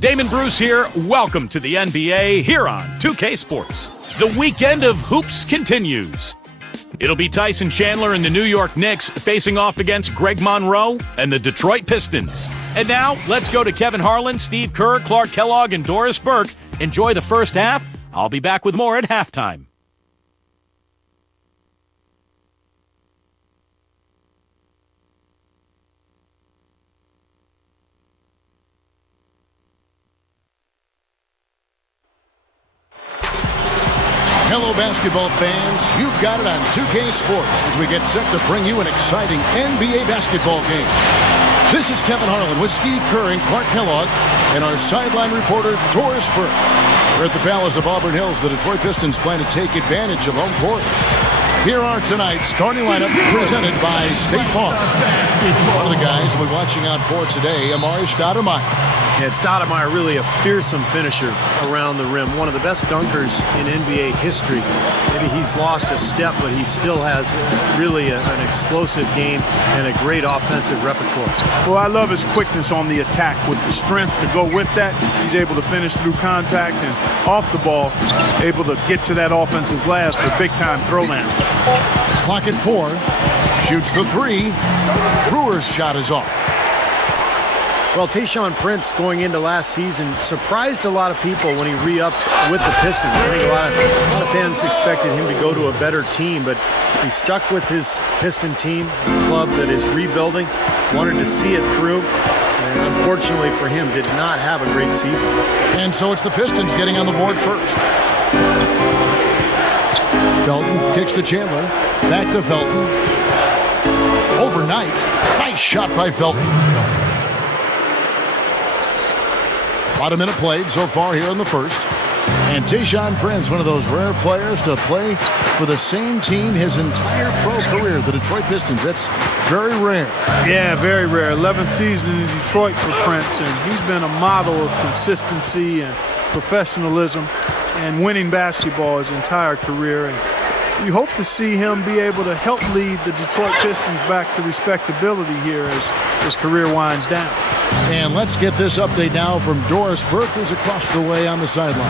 Damon Bruce here. Welcome to the NBA here on 2K Sports. The weekend of hoops continues. It'll be Tyson Chandler and the New York Knicks facing off against Greg Monroe and the Detroit Pistons. And now, let's go to Kevin Harlan, Steve Kerr, Clark Kellogg, and Doris Burke. Enjoy the first half. I'll be back with more at halftime. Hello, basketball fans. You've got it on 2K Sports as we get set to bring you an exciting NBA basketball game. This is Kevin Harlan with Steve Kerr and Clark Kellogg and our sideline reporter, Doris Burke. We're at the Palace of Auburn Hills. The Detroit Pistons plan to take advantage of home court. Here are tonight's starting lineup presented by State Farm. One of the guys we're watching out for today, Amari Stoudemire. Yeah, Stoudemire, really a fearsome finisher around the rim. One of the best dunkers in NBA history. Maybe he's lost a step, but he still has really an explosive game and a great offensive repertoire. Well, I love his quickness on the attack with the strength to go with that. He's able to finish through contact and off the ball, able to get to that offensive glass for big-time throwdown. Clock at 4. Shoots the 3. Brewer's shot is off. Well, Tayshaun Prince going into last season surprised a lot of people when he re-upped with the Pistons. I think a lot of fans expected him to go to a better team, but he stuck with his Piston team, a club that is rebuilding, wanted to see it through, and unfortunately for him, did not have a great season. And so it's the Pistons getting on the board first. Felton kicks to Chandler. Back to Felton. Overnight. Nice shot by Felton. About a minute played so far here in the first. And Tayshaun Prince, one of those rare players to play for the same team his entire pro career, the Detroit Pistons. That's very rare. Yeah, very rare. 11th season in Detroit for Prince, and he's been a model of consistency and professionalism and winning basketball his entire career. And you hope to see him be able to help lead the Detroit Pistons back to respectability here as his career winds down. And let's get this update now from Doris Burke, who's across the way on the sideline.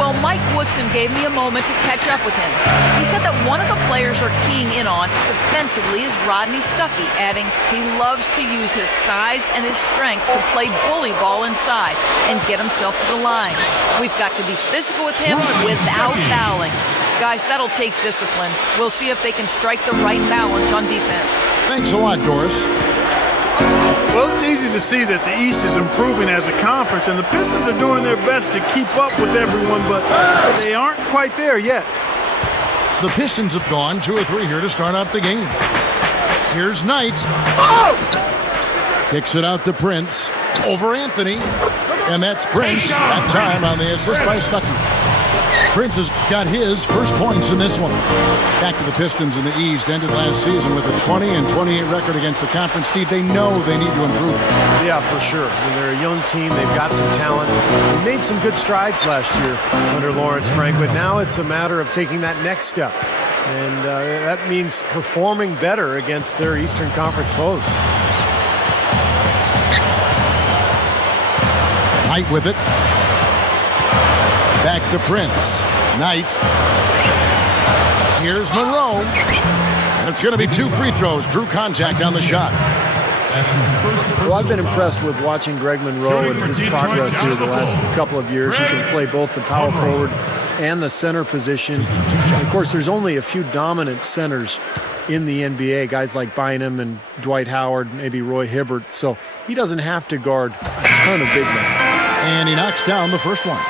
Well, Mike Woodson gave me a moment to catch up with him. He said that one of the players are keying in on defensively is Rodney Stuckey, adding he loves to use his size and his strength to play bully ball inside and get himself to the line. We've got to be physical with him without fouling. Guys, that'll take discipline. We'll see if they can strike the right balance on defense. Thanks a lot, Doris. Well, it's easy to see that the East is improving as a conference, and the Pistons are doing their best to keep up with everyone, but they aren't quite there yet. The Pistons have gone 2 or 3 here to start out the game. Here's Knight. Kicks it out to Prince. Over Anthony. And that's Prince that time on the assist by Stuckey. Prince has got his first points in this one. Back to the Pistons in the East. Ended last season with a 20-28 record against the conference. Steve, they know they need to improve. Yeah, for sure. I mean, they're a young team. They've got some talent. They made some good strides last year under Lawrence Frank, but now it's a matter of taking that next step. And that means performing better against their Eastern Conference foes. Knight with it. Back to Prince. Knight. Here's Monroe. And it's going to be 2 free throws. Drew contact on the shot. Well, I've been impressed with watching Greg Monroe and his progress here the last couple of years. He can play both the power forward and the center position. Of course, there's only a few dominant centers in the NBA, guys like Bynum and Dwight Howard, maybe Roy Hibbert. So he doesn't have to guard a ton of big men. And he knocks down the first one.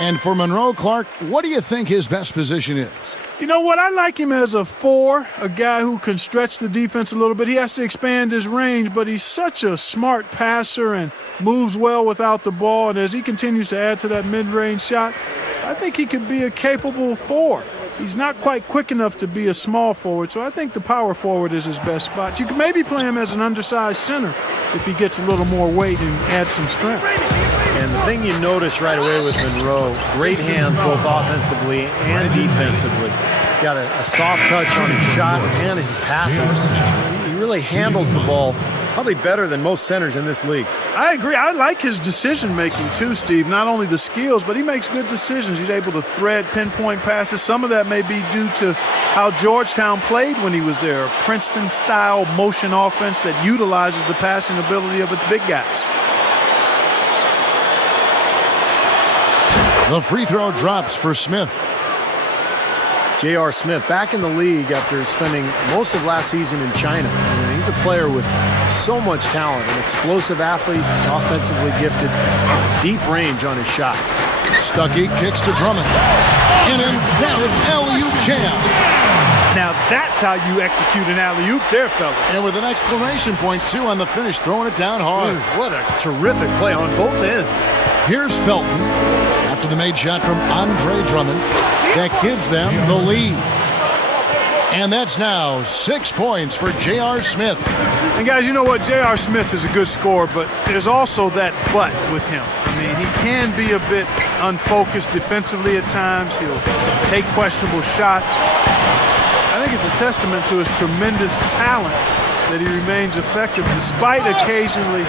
And for Monroe, Clark, what do you think his best position is? You know what? I like him as a 4, a guy who can stretch the defense a little bit. He has to expand his range, but he's such a smart passer and moves well without the ball. And as he continues to add to that mid-range shot, I think he could be a capable 4. He's not quite quick enough to be a small forward, so I think the power forward is his best spot. You could maybe play him as an undersized center if he gets a little more weight and adds some strength. And the thing you notice right away with Monroe, great hands both offensively and defensively. Got a soft touch on his shot and his passes. He really handles the ball Probably better than most centers in this league. I agree. I like his decision-making too, Steve. Not only the skills, but he makes good decisions. He's able to thread pinpoint passes. Some of that may be due to how Georgetown played when he was there. A Princeton-style motion offense that utilizes the passing ability of its big guys. The free throw drops for Smith. J.R. Smith back in the league after spending most of last season in China. And he's a player with so much talent, an explosive athlete, offensively gifted, deep range on his shot. Stuckey kicks to Drummond. An inventive alley-oop jam. Now that's how you execute an alley-oop there, fellas. And with an exclamation point, too, on the finish, throwing it down hard. What a terrific play on both ends. Here's Felton after the made shot from Andre Drummond. That gives them the lead. And that's now 6 points for J.R. Smith. And guys, you know what? J.R. Smith is a good scorer, but there's also that but with him. I mean, he can be a bit unfocused defensively at times. He'll take questionable shots. I think it's a testament to his tremendous talent that he remains effective despite occasionally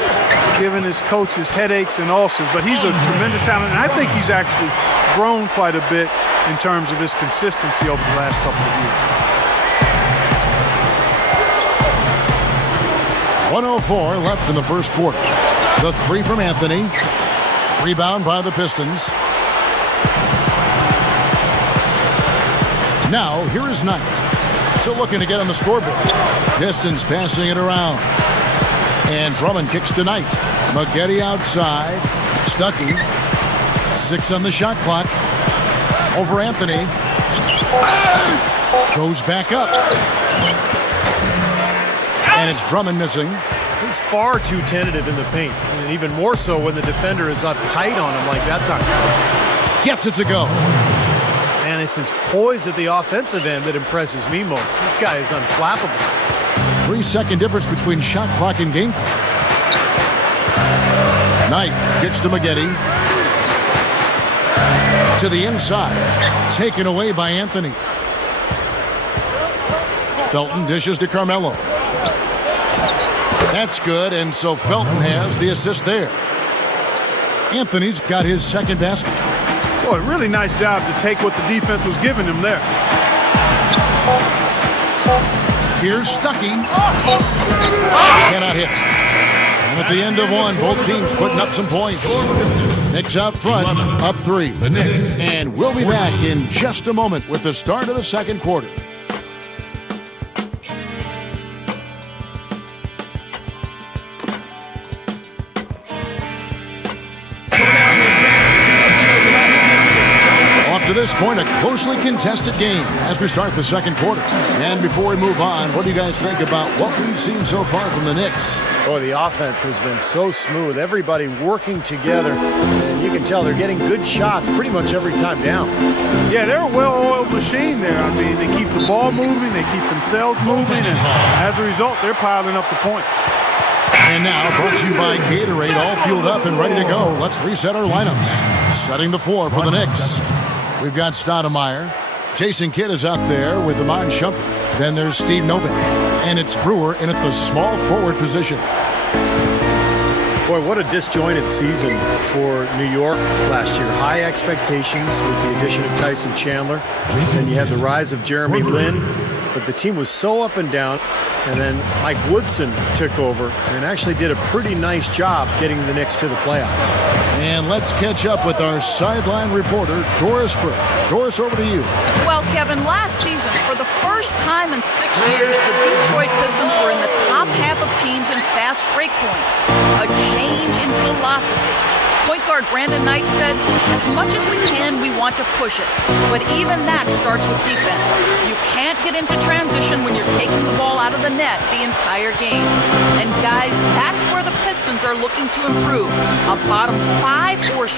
giving his coaches headaches and ulcers. But he's a tremendous talent, and I think he's actually grown quite a bit in terms of his consistency over the last couple of years. 1:04 left in the first quarter. The three from Anthony. Rebound by the Pistons. Now, here is Knight. Still looking to get on the scoreboard. Pistons passing it around. And Drummond kicks to Knight. Maggette outside. Stuckey. 6 on the shot clock. Over Anthony. Goes back up. And it's Drummond missing. He's far too tentative in the paint, and even more so when the defender is up tight on him like that's not. Gets it to go. And it's his poise at the offensive end that impresses me most. This guy is unflappable. 3-second difference between shot clock and game clock. Knight kicks to Maggette. To the inside. Taken away by Anthony. Felton dishes to Carmelo. That's good, and so Felton has the assist there. Anthony's got his second basket. Boy, really nice job to take what the defense was giving him there. Here's Stuckey. Cannot hit. And at the end of one, both teams putting up some points. Knicks out front, up 3. And we'll be back in just a moment with the start of the second quarter. To this point, a closely contested game as we start the second quarter. And before we move on, what do you guys think about what we've seen so far from the Knicks? Boy, the offense has been so smooth. Everybody working together, and you can tell they're getting good shots pretty much every time down. Yeah, they're a well-oiled machine there. I mean, they keep the ball moving, they keep themselves moving, and as a result, they're piling up the points. And now, brought to you by Gatorade, all fueled up and ready to go. Let's reset our lineups. Setting the floor for the Knicks. We've got Stoudemire. Jason Kidd is out there with Iman Shumpert. Then there's Steve Novak. And it's Brewer in at the small forward position. Boy, what a disjointed season for New York last year. High expectations with the addition of Tyson Chandler. And you had the rise of Jeremy Lin. But the team was so up and down. And then Mike Woodson took over and actually did a pretty nice job getting the Knicks to the playoffs. And let's catch up with our sideline reporter, Doris Burke. Doris, over to you. Well, Kevin, last season, for the first time in 6 years, the Detroit Pistons were in the top half of teams in fast break points. A change in philosophy. Point guard Brandon Knight said, as much as we can, we want to push it. But even that starts with defense. You can't get into transition when you're taking the ball out of the net the entire game. And guys, that's where the Pistons are looking to improve. A bottom 5 or 6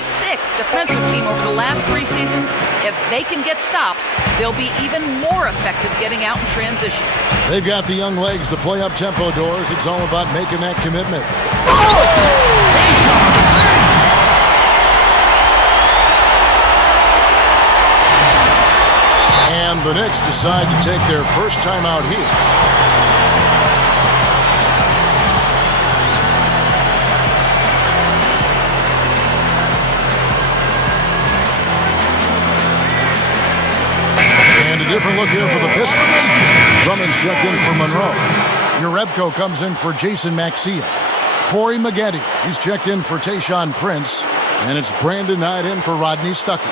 defensive team over the last 3 seasons. If they can get stops, they'll be even more effective getting out in transition. They've got the young legs to play up tempo, Doors. It's all about making that commitment. And the Knicks decide to take their first time out here. different look here for the Pistons. Drummond's checked in for Monroe. Urebko comes in for Jason Maxia. Corey Maggette, he's checked in for Tayshaun Prince. And it's Brandon Knight in for Rodney Stuckey.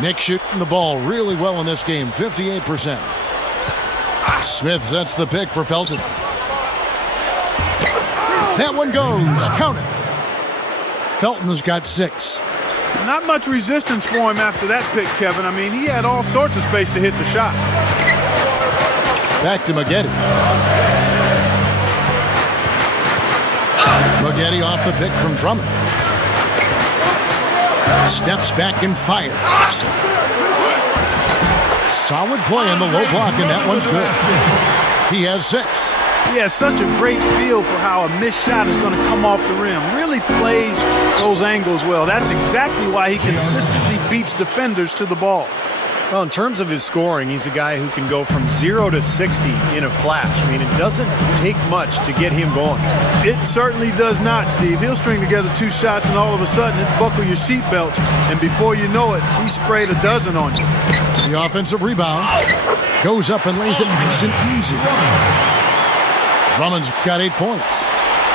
Knicks shooting the ball really well in this game, 58%. Smith sets the pick for Felton. That one goes. Count it. Felton's got 6. Not much resistance for him after that pick, Kevin. I mean, he had all sorts of space to hit the shot. Back to Maggette. Maggette off the pick from Drummond. Steps back and fires. Solid play in the low block, and that one's good. He has 6. He has such a great feel for how a missed shot is going to come off the rim. Really plays those angles well. That's exactly why he consistently beats defenders to the ball. Well, in terms of his scoring, he's a guy who can go from 0 to 60 in a flash. I mean, it doesn't take much to get him going. It certainly does not, Steve. He'll string together 2 shots, and all of a sudden, it's buckle your seatbelt. And before you know it, he sprayed a dozen on you. The offensive rebound goes up and lays it nice and easy. Drummond's got 8 points.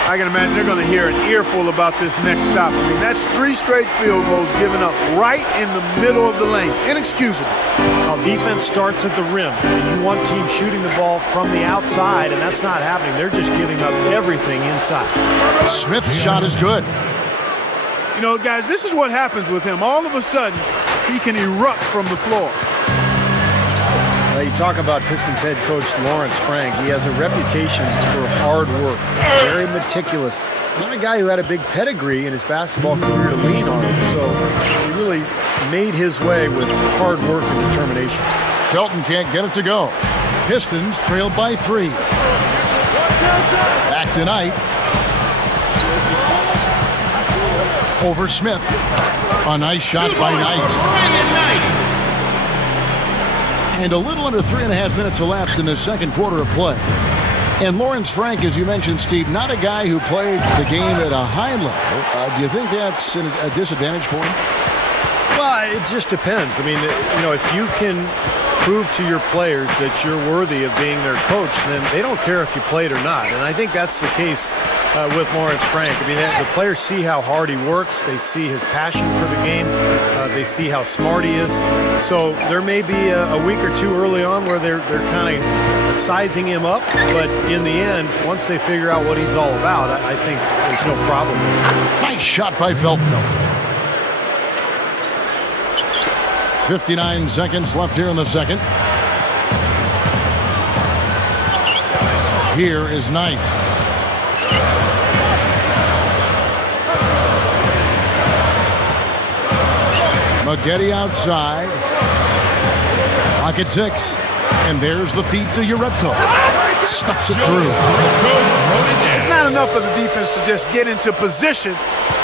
I can imagine they're going to hear an earful about this next stop. I mean, that's 3 straight field goals given up right in the middle of the lane. Inexcusable. Well, defense starts at the rim. You want teams shooting the ball from the outside, and that's not happening. They're just giving up everything inside. Smith's shot is good. You know, guys, this is what happens with him. All of a sudden, he can erupt from the floor. Well, you talk about Pistons head coach Lawrence Frank. He has a reputation for hard work, very meticulous. Not a guy who had a big pedigree in his basketball career to lean on, so he really made his way with hard work and determination. Felton can't get it to go. Pistons trailed by 3. Back to Knight. Over Smith. A nice shot by Knight. And a little under 3.5 minutes elapsed in the second quarter of play. And Lawrence Frank, as you mentioned, Steve, not a guy who played the game at a high level. Do you think that's a disadvantage for him? Well, it just depends. I mean, you know, if you can prove to your players that you're worthy of being their coach, then they don't care if you played or not. And I think that's the case with Lawrence Frank. I mean, the players see how hard he works. They see his passion for the game. They see how smart he is. So there may be a week or two early on where they're kind of sizing him up. But in the end, once they figure out what he's all about, I think there's no problem. Nice shot by Felton. 59 seconds left here in the second. Here is Knight. Maggette outside. Pocket 6. And there's the feed to Urebko. Stuffs it through. It's not enough for the defense to just get into position.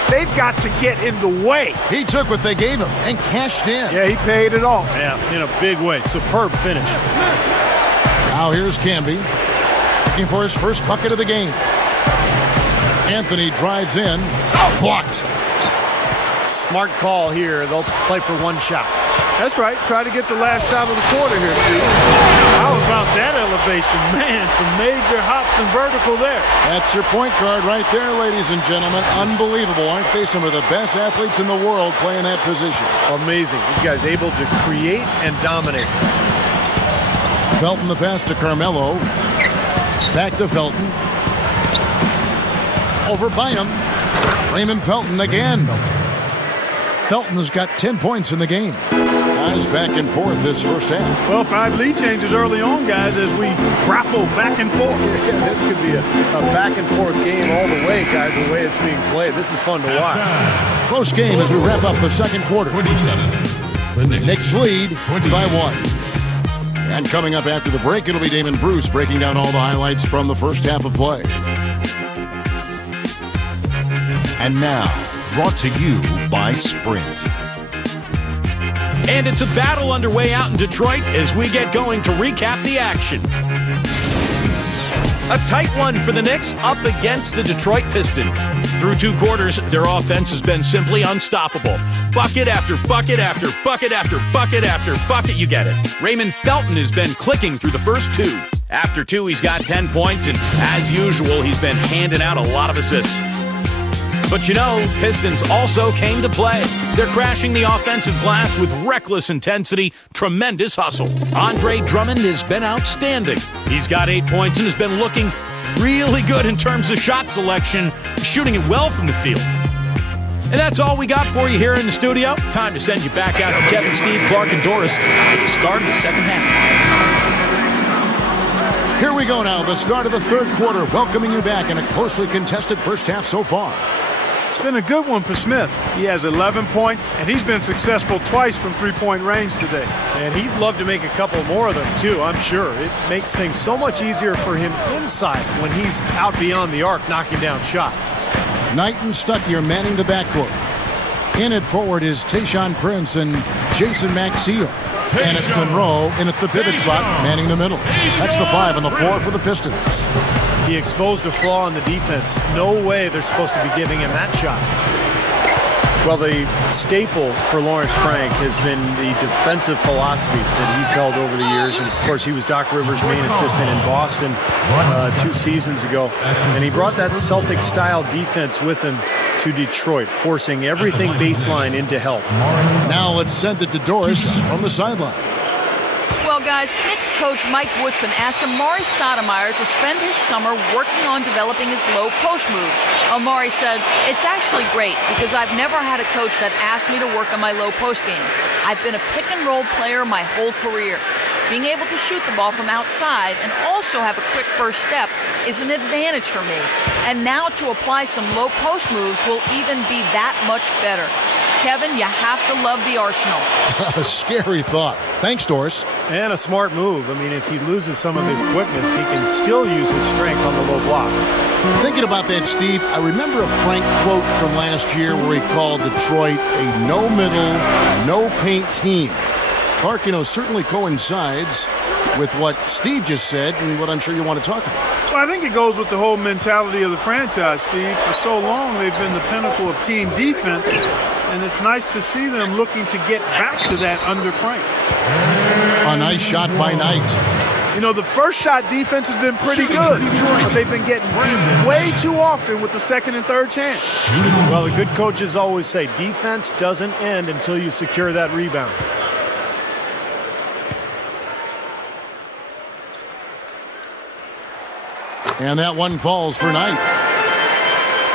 They've got to get in the way. He took what they gave him and cashed in. Yeah, he paid it off. Yeah, in a big way. Superb finish. Now here's Camby, looking for his first bucket of the game. Anthony drives in. Blocked. Smart call here. They'll play for 1 shot. That's right. Try to get the last shot of the quarter here, Steve. How about that elevation? Man, some major hops and vertical there. That's your point guard right there, ladies and gentlemen. Unbelievable, aren't they? Some of the best athletes in the world playing that position. Amazing. This guy's able to create and dominate. Felton the pass to Carmelo. Back to Felton. Over Bynum. Raymond Felton again. Felton's got 10 points in the game. Guys back and forth this first half. Well, 5 lead changes early on, guys, as we grapple back and forth. Yeah, this could be a back and forth game all the way, guys, the way it's being played. This is fun to watch. Close game as we wrap up the second quarter. 27. The Knicks lead 20 by 1. And coming up after the break, it'll be Damon Bruce breaking down all the highlights from the first half of play. And now, brought to you by Sprint. And it's a battle underway out in Detroit as we get going to recap the action. A tight one for the Knicks up against the Detroit Pistons. Through 2 quarters, their offense has been simply unstoppable. Bucket after bucket after bucket after bucket after bucket, you get it. Raymond Felton has been clicking through the first 2. After 2, he's got 10 points, and as usual, he's been handing out a lot of assists. But you know, Pistons also came to play. They're crashing the offensive glass with reckless intensity, tremendous hustle. Andre Drummond has been outstanding. He's got 8 points and has been looking really good in terms of shot selection, shooting it well from the field. And that's all we got for you here in the studio. Time to send you back out to Kevin, Steve, Clark, and Doris at the start of the second half. Here we go now, the start of the third quarter, welcoming you back in a closely contested first half so far. It's been a good one for Smith. He has 11 points, and he's been successful twice from three-point range today. And he'd love to make a couple more of them, too, I'm sure. It makes things so much easier for him inside when he's out beyond the arc knocking down shots. Knight and Stuckey are manning the backcourt. In at forward is Tayshaun Prince and Jason Maxiell. And it's Monroe in at the pivot spot, manning the middle. That's the 5 and the 4 for the Pistons. He exposed a flaw in the defense. No way they're supposed to be giving him that shot. Well, the staple for Lawrence Frank has been the defensive philosophy that he's held over the years. And, of course, he was Doc Rivers' main assistant in Boston 2 seasons ago. And he brought that Celtic-style defense with him to Detroit, forcing everything baseline into help. Now let's send it to Doris from the sideline. Well, guys, Knicks coach Mike Woodson asked Amari Stoudemire to spend his summer working on developing his low post moves. Amari said, "It's actually great because I've never had a coach that asked me to work on my low post game. I've been a pick and roll player my whole career. Being able to shoot the ball from outside and also have a quick first step is an advantage for me. And now to apply some low post moves will even be that much better." Kevin, you have to love the arsenal. A scary thought. Thanks, Doris. And a smart move. I mean, if he loses some of his quickness, he can still use his strength on the low block. Thinking about that, Steve, I remember a Frank quote from last year where he called Detroit a no-middle, no-paint team. Clark, certainly coincides with what Steve just said and what I'm sure you want to talk about. Well, I think it goes with the whole mentality of the franchise, Steve. For so long, they've been the pinnacle of team defense, and it's nice to see them looking to get back to that under Frank. A nice shot by Knight. The first shot defense has been pretty good, but they've been getting way too often with the second and third chance. Well, the good coaches always say defense doesn't end until you secure that rebound. And that one falls for Knight.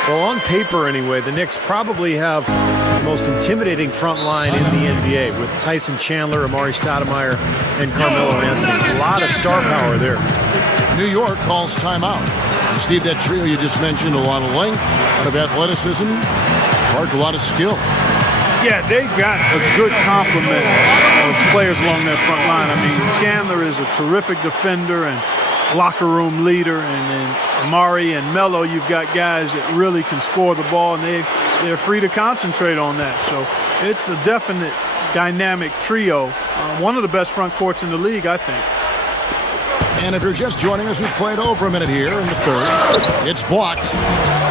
Well, on paper anyway, the Knicks probably have the most intimidating front line in the NBA with Tyson Chandler, Amari Stoudemire, and Carmelo Anthony. A lot of star power there. New York calls timeout. And Steve, that trio you just mentioned, a lot of length, a lot of athleticism, a lot of skill. Yeah, they've got a good complement of players along their front line. I mean, Chandler is a terrific defender and locker room leader, and then Amari and Melo, you've got guys that really can score the ball, and they're free to concentrate on that. So it's a definite dynamic trio. One of the best front courts in the league, I think. And if you're just joining us, we played over a minute here in the third. It's blocked.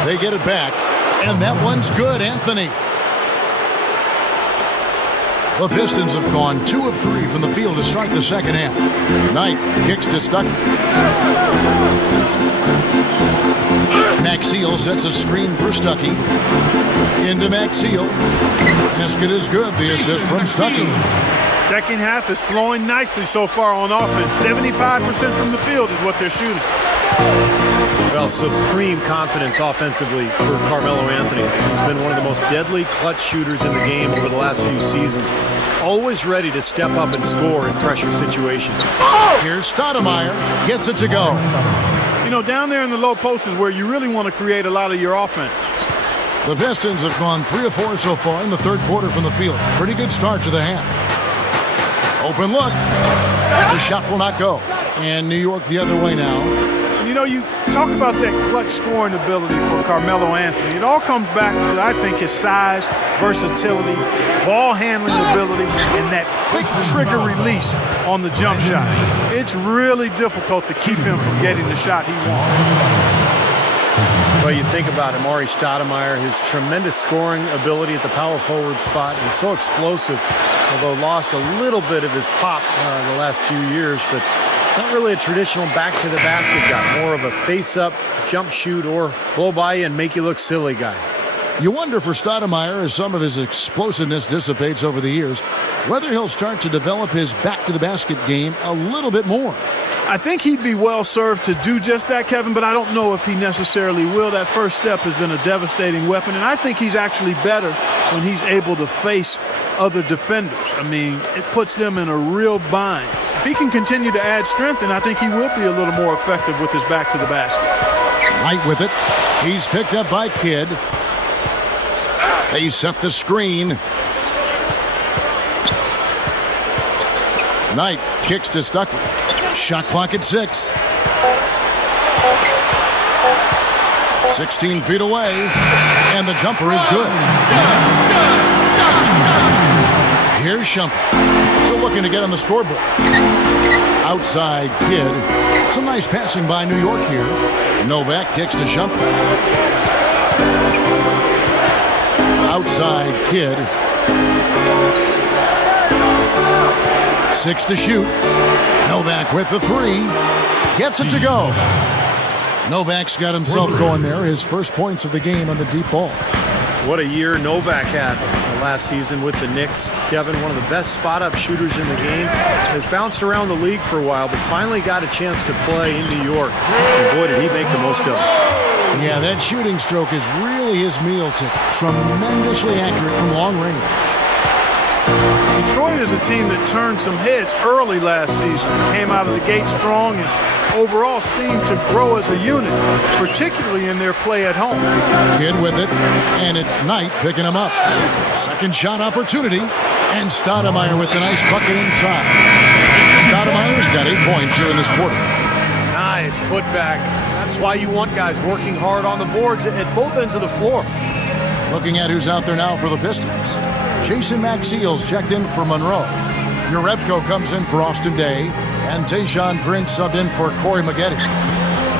They get it back, and that one's good, Anthony. The Pistons have gone 2 of 3 from the field to start the second half. Knight kicks to Stuckey. Maxiell sets a screen for Stuckey. Into Maxiell. Basket is good. The assist from Stuckey. Second half is flowing nicely so far on offense. 75% from the field is what they're shooting. Well, supreme confidence offensively for Carmelo Anthony. He's been one of the most deadly clutch shooters in the game over the last few seasons. Always ready to step up and score in pressure situations. Oh! Here's Stoudemire. Gets it to go. Down there in the low post is where you really want to create a lot of your offense. The Pistons have gone 3 of 4 so far in the third quarter from the field. Pretty good start to the half. Open look. The shot will not go. And New York the other way now. And know, you talk about that clutch scoring ability for Carmelo Anthony. It all comes back to, I think, his size, versatility, ball handling ability, and that quick trigger release on the jump shot. It's really difficult to keep him from getting the shot he wants. Well, you think about Amari Stoudemire, his tremendous scoring ability at the power forward spot. He's so explosive, although lost a little bit of his pop the last few years, but not really a traditional back-to-the-basket guy, more of a face-up, jump shoot, or blow by you and make you look silly guy. You wonder for Stoudemire, as some of his explosiveness dissipates over the years, whether he'll start to develop his back-to-the-basket game a little bit more. I think he'd be well served to do just that, Kevin, but I don't know if he necessarily will. That first step has been a devastating weapon, and I think he's actually better when he's able to face other defenders. I mean, it puts them in a real bind. If he can continue to add strength, then I think he will be a little more effective with his back to the basket. Knight with it. He's picked up by Kidd. They set the screen. Knight kicks to Stuckey. Shot clock at 6. 16 feet away, and the jumper is good. Here's Shumpert. Still looking to get on the scoreboard. Outside Kidd. Some nice passing by New York here. Novak kicks to Shumpert. Outside Kidd. 6 to shoot. Novak with the 3. Gets it to go. Novak's got himself going there. His first points of the game on the deep ball. What a year Novak had last season with the Knicks. Kevin, one of the best spot-up shooters in the game. Has bounced around the league for a while, but finally got a chance to play in New York. And boy, did he make the most of it. Yeah, that shooting stroke is really his meal ticket. Tremendously accurate from long range. Detroit is a team that turned some heads early last season. Came out of the gate strong and overall seemed to grow as a unit, particularly in their play at home. Kidd with it, and it's Knight picking him up. Second shot opportunity, and Stoudemire with the nice bucket inside. Stoudemire's got 8 points here in this quarter. Nice putback. That's why you want guys working hard on the boards at both ends of the floor. Looking at who's out there now for the Pistons. Jason Maxiel's checked in for Monroe. Urebko comes in for Austin Day. And Tayshaun Prince subbed in for Corey Maggette.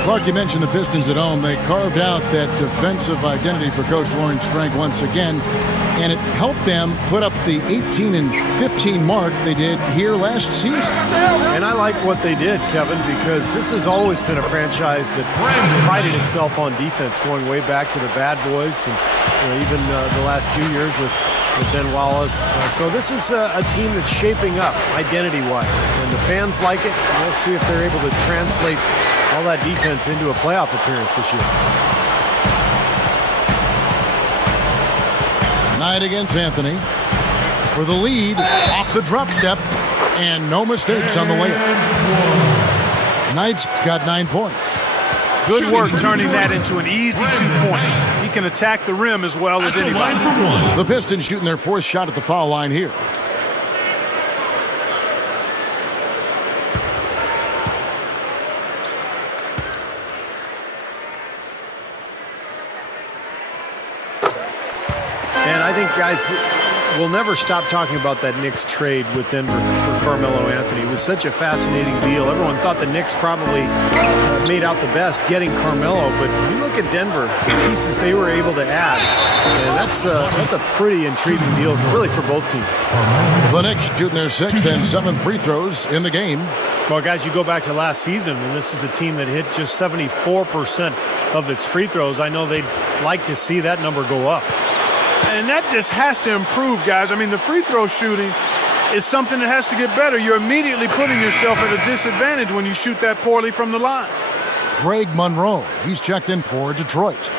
Clark, you mentioned the Pistons at home. They carved out that defensive identity for Coach Lawrence Frank once again. And it helped them put up the 18 and 15 mark they did here last season. And I like what they did, Kevin, because this has always been a franchise that prided itself on defense, going way back to the Bad Boys, and even the last few years with Ben Wallace. So this is a team that's shaping up identity-wise, and the fans like it. We'll see if they're able to translate all that defense into a playoff appearance this year. Knight against Anthony for the lead, off the drop step, and no mistakes on the layup. Knight's got 9 points. Good work turning that into an easy 2-point. He can attack the rim as well as anybody. The Pistons shooting their 4th shot at the foul line here. And I think, guys, we'll never stop talking about that Knicks trade with Denver for Carmelo Anthony. It was such a fascinating deal. Everyone thought the Knicks probably made out the best getting Carmelo, but you look at Denver, the pieces they were able to add, and that's a pretty intriguing deal, really, for both teams. The Knicks shooting their 6th and 7th free throws in the game. Well, guys, you go back to last season, and this is a team that hit just 74% of its free throws. I know they'd like to see that number go up. And that just has to improve, guys. I mean, the free throw shooting is something that has to get better. You're immediately putting yourself at a disadvantage when you shoot that poorly from the line. Greg Monroe, he's checked in for Detroit.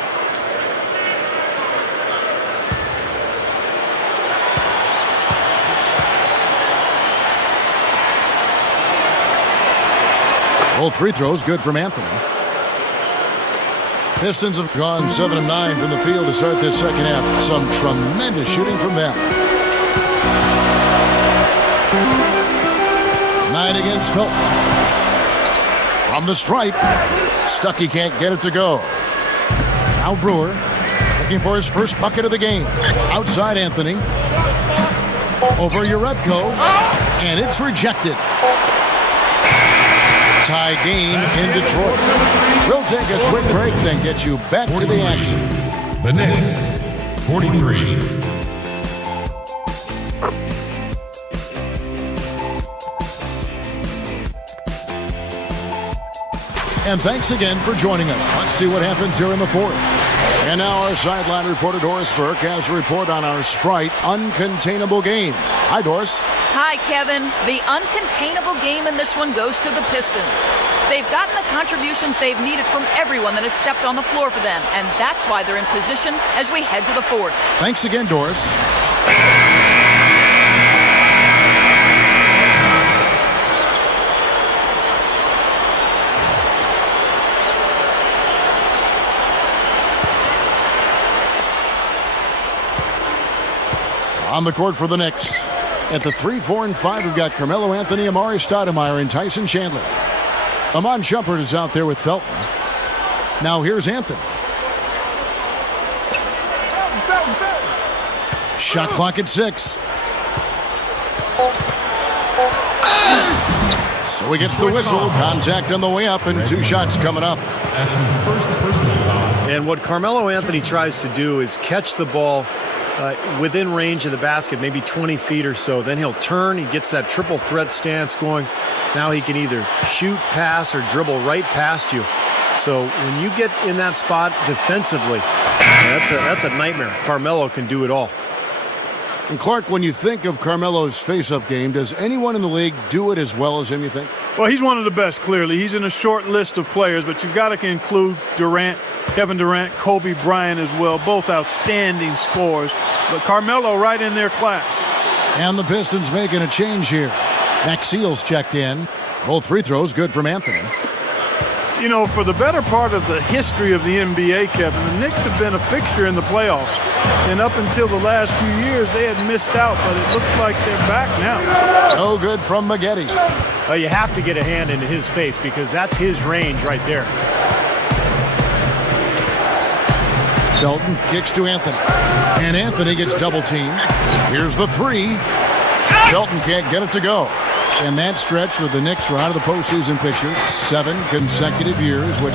Both free throws good from Anthony. Pistons have gone 7 of 9 from the field to start this second half. Some tremendous shooting from them. Knight against Phil. From the stripe, Stuckey can't get it to go. Now Brewer looking for his first bucket of the game. Outside Anthony. Over Urebko. And it's rejected. Tie game in Detroit. We'll take a quick break, then get you back to the action. The Knicks, 43. And thanks again for joining us. Let's see what happens here in the fourth. And now our sideline reporter Doris Burke has a report on our Sprite uncontainable game. Hi, Doris. Hi, Kevin. The uncontainable game in this one goes to the Pistons. They've gotten the contributions they've needed from everyone that has stepped on the floor for them, and that's why they're in position as we head to the fourth. Thanks again, Doris. On the court for the Knicks. At the 3, 4, and 5, we've got Carmelo Anthony, Amari Stoudemire, and Tyson Chandler. Amon Shumpert is out there with Felton. Now here's Anthony. Shot clock at 6. So he gets the whistle. Contact on the way up, and 2 shots coming up. That's his first personal foul. And what Carmelo Anthony tries to do is catch the ball within range of the basket, maybe 20 feet or so. Then he'll turn. He gets that triple threat stance going. Now he can either shoot, pass, or dribble right past you. So when you get in that spot defensively, that's a nightmare. Carmelo can do it all. And Clark, when you think of Carmelo's face-up game, does anyone in the league do it as well as him, you think? Well, he's one of the best, clearly. He's in a short list of players, but you've got to include Durant, Kevin Durant, Kobe Bryant as well, both outstanding scorers. But Carmelo right in their class. And the Pistons making a change here. Maxiel's checked in. Both free throws good from Anthony. You know, for the better part of the history of the NBA, Kevin, the Knicks have been a fixture in the playoffs. And up until the last few years, they had missed out, but it looks like they're back now. So good from Maggette. You have to get a hand into his face because that's his range right there. Felton kicks to Anthony. And Anthony gets double teamed. Here's the 3. Felton can't get it to go. And that stretch where the Knicks were out of the postseason picture 7 consecutive years, which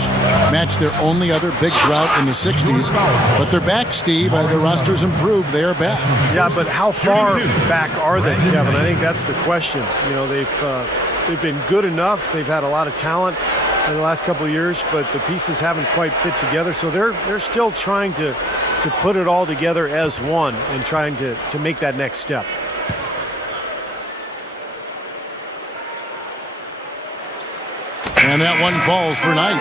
matched their only other big drought in the 60s. But they're back, Steve. Their roster's improved. They are back. Yeah, but how far back are they, Kevin? I think that's the question. You know, they've been good enough. They've had a lot of talent in the last couple of years, but the pieces haven't quite fit together. So they're still trying to put it all together as one and trying to make that next step. And that one falls for Knight.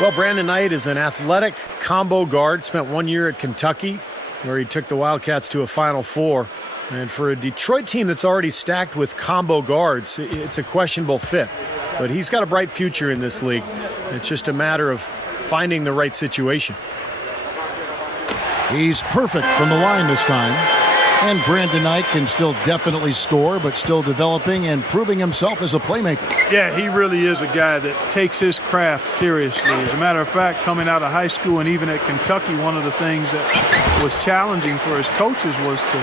Well, Brandon Knight is an athletic combo guard. Spent 1 year at Kentucky, where he took the Wildcats to a Final Four. And for a Detroit team that's already stacked with combo guards, it's a questionable fit. But he's got a bright future in this league. It's just a matter of finding the right situation. He's perfect from the line this time. And Brandon Knight can still definitely score, but still developing and proving himself as a playmaker. Yeah, he really is a guy that takes his craft seriously. As a matter of fact, coming out of high school and even at Kentucky, one of the things that was challenging for his coaches was to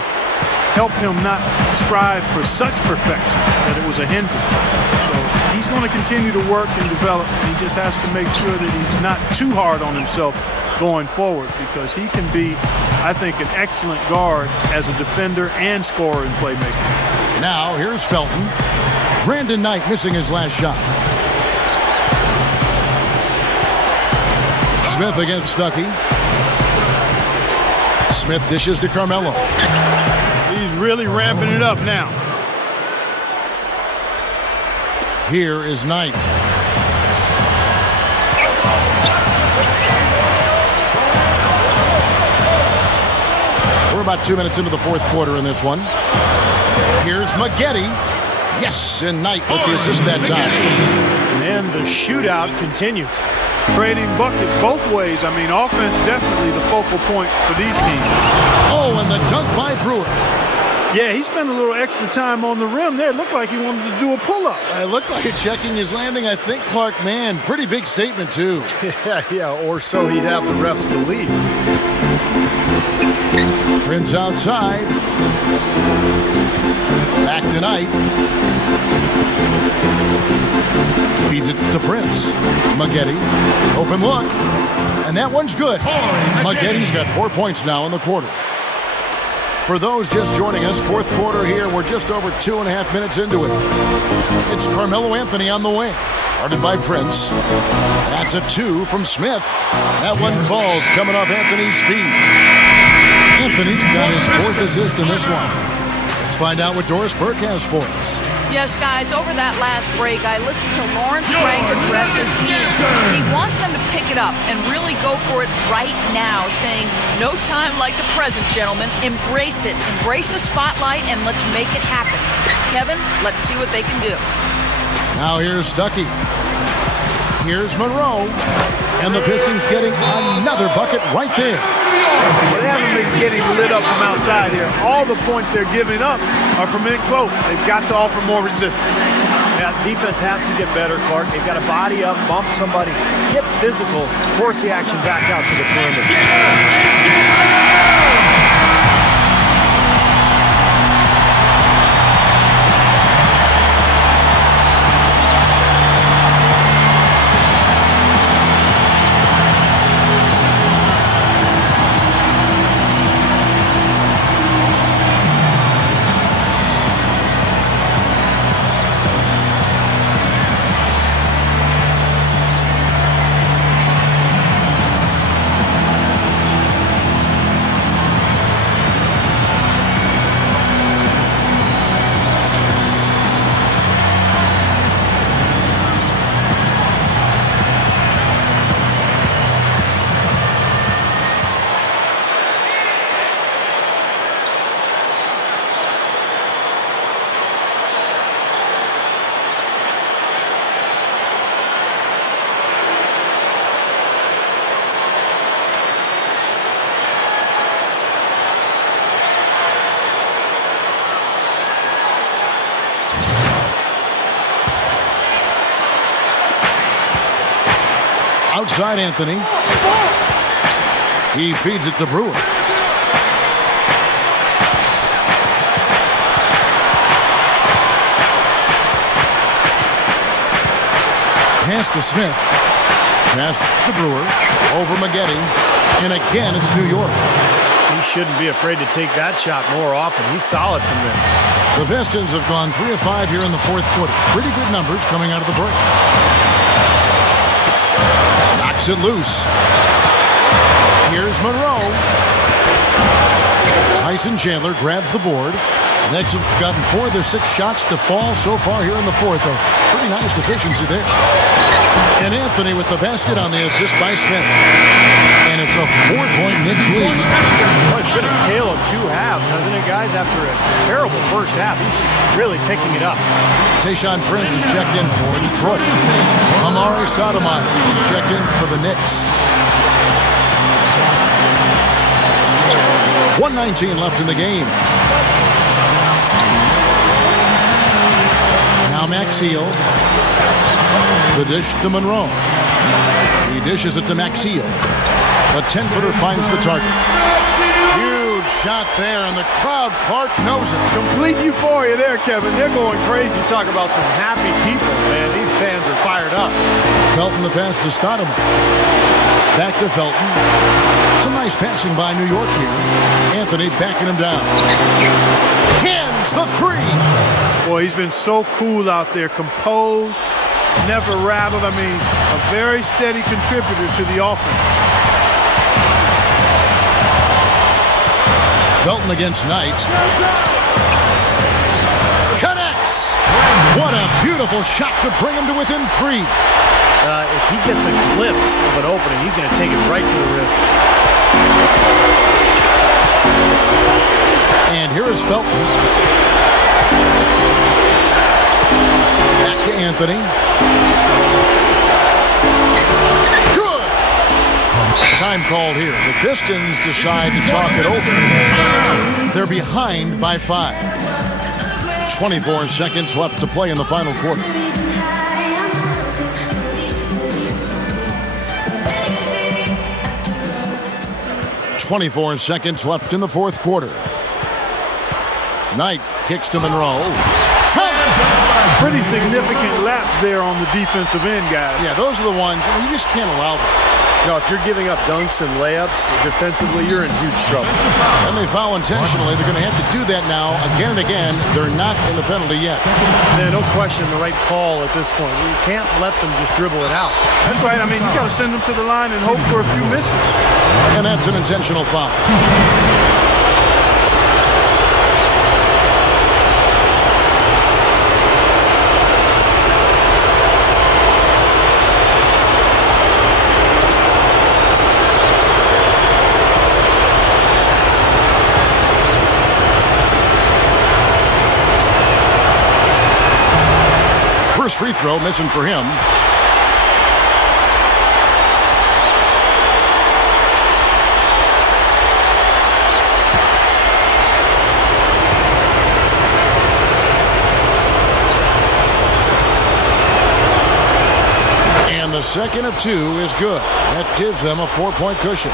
help him not strive for such perfection that it was a hindrance. So he's going to continue to work and develop. He just has to make sure that he's not too hard on himself going forward, because he can be, I think, an excellent guard as a defender and scorer and playmaker. Now here's Felton. Brandon Knight missing his last shot. Smith against Stuckey. Smith dishes to Carmelo. He's really ramping it up now. Here is Knight. We're about 2 minutes into the fourth quarter in this one. Here's Maggette. Yes, and Knight with the assist that time. And the shootout continues. Trading buckets both ways. I mean, offense definitely the focal point for these teams. Oh, and the dunk by Brewer. Yeah, he spent a little extra time on the rim there. It looked like he wanted to do a pull-up. It looked like checking his landing. I think Clark, man, pretty big statement, too. Yeah, or so he'd have the refs believe. Prince outside. Back to Knight. Feeds it to Prince. Maggette. Open look. And that one's good. Maggette's got 4 points now in the quarter. For those just joining us, fourth quarter here. We're just over 2.5 minutes into it. It's Carmelo Anthony on the wing. Guarded by Prince. That's a 2 from Smith. That one falls coming off Anthony's feet. Anthony's got his 4th assist in this one. Let's find out what Doris Burke has for us. Yes, guys, over that last break, I listened to Lawrence Frank address his team. He wants them to pick it up and really go for it right now, saying, no time like the present, gentlemen. Embrace it. Embrace the spotlight, and let's make it happen. Kevin, let's see what they can do. Now here's Stuckey. Here's Monroe. And the Pistons getting another bucket right there. Well, they haven't been getting lit up from outside here. All the points they're giving up are from in close. They've got to offer more resistance. Yeah, defense has to get better, Clark. They've got to body up, bump somebody, get physical, force the action back out to the perimeter. Outside Anthony. He feeds it to Brewer. Pass to Smith. Pass to Brewer. Over Maggette. And again, it's New York. He shouldn't be afraid to take that shot more often. He's solid from there. The Pistons have gone 3 of 5 here in the fourth quarter. Pretty good numbers coming out of the break. Knocks it loose. Here's Monroe. Tyson Chandler grabs the board. Knicks have gotten 4 of their 6 shots to fall so far here in the fourth. A pretty nice efficiency there. And Anthony with the basket on the assist by Smith. And it's a 4-point Knicks lead. Well, it's been a tale of 2 halves, hasn't it, guys? After a terrible first half, he's really picking it up. Tayshaun Prince is checked in for Detroit. Amari Stoudemire is checked in for the Knicks. 1:19 left in the game. Now Maxiel. The dish to Monroe. He dishes it to Maxiel. The 10-footer finds the target. Huge shot there, and the crowd, Clark, knows it. Complete euphoria there, Kevin. They're going crazy. You talk about some happy people, man. These fans are fired up. Felton the pass to Stoudemire. Back to Felton. Some nice passing by New York here. Anthony backing him down. Hands the 3. Boy, he's been so cool out there, composed, never rattled. I mean, a very steady contributor to the offense. Felton against Knight. Connects! What a beautiful shot to bring him to within 3. If he gets a glimpse of an opening, he's going to take it right to the rim. And here is Felton. Back to Anthony. Good! time called here. The Pistons decide to talk it over. They're behind by 5. 24 seconds left to play in the final quarter. "24 seconds left in the fourth quarter. Knight kicks to Monroe. Pretty significant lapse there on the defensive end, guys. Yeah, those are the ones you just can't allow that. No, if you're giving up dunks and layups defensively, you're in huge trouble. And they foul intentionally. They're going to have to do that now again and again. They're not in the penalty yet. Yeah, no question the right call at this point. You can't let them just dribble it out. That's right. I mean, you got to send them to the line and hope for a few misses. And that's an intentional foul. First free throw missing for him. And the second of 2 is good. That gives them a 4-point cushion.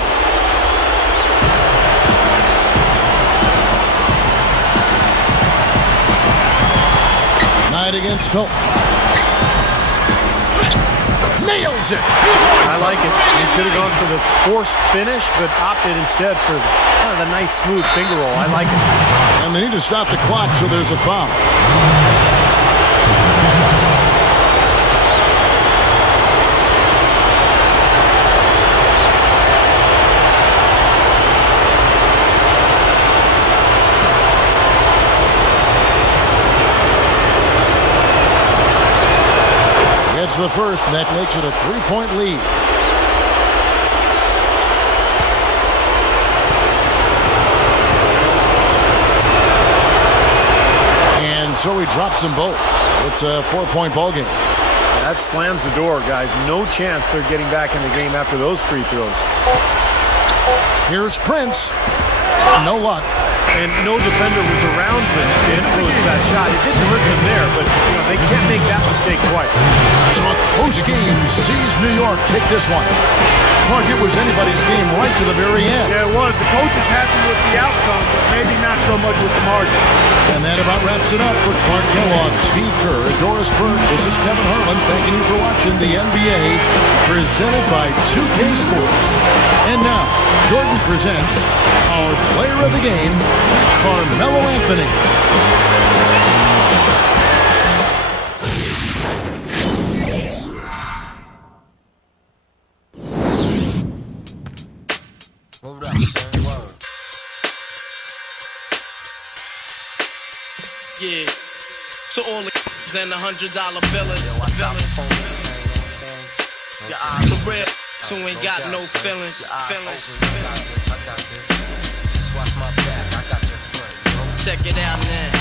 Knight against Philp. Nails it. I like it. He could have gone for the forced finish, but opted instead for kind of a nice smooth finger roll. I like it. And they need to stop the clock, so there's a foul. Gets the first, and that makes it a 3-point lead. And so he drops them both. It's a 4-point ball game. That slams the door, guys. No chance they're getting back in the game after those free throws. Here's Prince. No luck. And no defender was around Prince to influence that shot. It didn't hurt them there, but they can't make that mistake twice. So a close game sees New York take this one. Clark, it was anybody's game right to the very end. Yeah, it was. The coach is happy with the outcome, but maybe not so much with the margin. And that about wraps it up for Clark Kellogg, Steve Kerr, and Doris Burke. This is Kevin Harlan thanking you for watching the NBA, presented by 2K Sports. And now, Jordan presents our player of the game, Carmelo Anthony. Hold up, son. Word. Yeah. To all the and $100 billers. The real who ain't got no feelings. Check it out now.